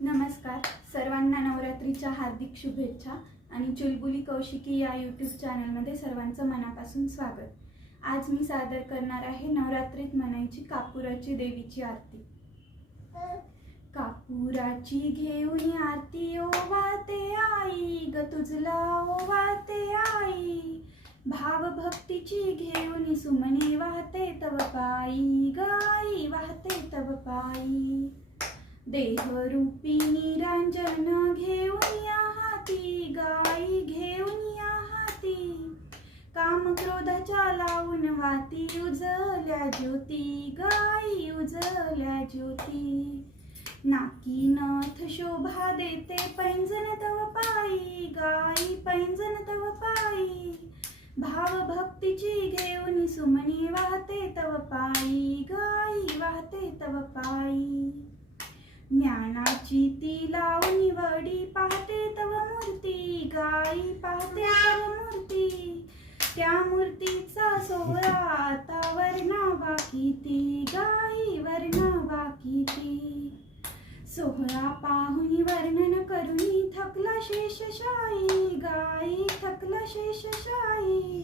नमस्कार, सर्वांना नवरात्रीच्या हार्दिक शुभेच्छा आणि चुलबुली कौशिकी या यूट्यूब चॅनलमध्ये सर्वांचं मनापासून स्वागत. आज मी सादर करणार आहे नवरात्रीत म्हणायची कापुराची देवीची आरती. कापुराची घेऊन आरती ओवाळते आई ग तुझला ओवाळते आई, भाव भक्तीची घेऊन सुमने वाहते तव पायी गाई वाहते तव पायी. देहरूपी निरंजन घेऊन या हाती गाई घेऊन या हाती, काम क्रोधाच्या लावून वाती उजळल्या ज्योती गाई उजळल्या ज्योती. नाकी नथ शोभा देते पैंजन तव पायी गाई पैंजन तव पायी, भाव भक्तीची घेऊन सुमने वाहते तव पायी गाई वाहते तव पायी. ज्ञानाची ती लावणी वडी पाहते तव मूर्ती गाई पाहते तव मूर्ती, त्या मूर्तीचा सोहळा आता वर्णावा किती गाई वर्णावा किती. सोहळा पाहुनी वर्णन करुनी थकला शेषशाही गाई थकला शेषशाही,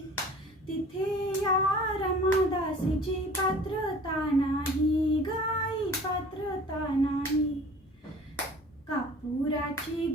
तिथे या रमादासीची पात्रता नाही गाई पात्रता नाही. कापुराची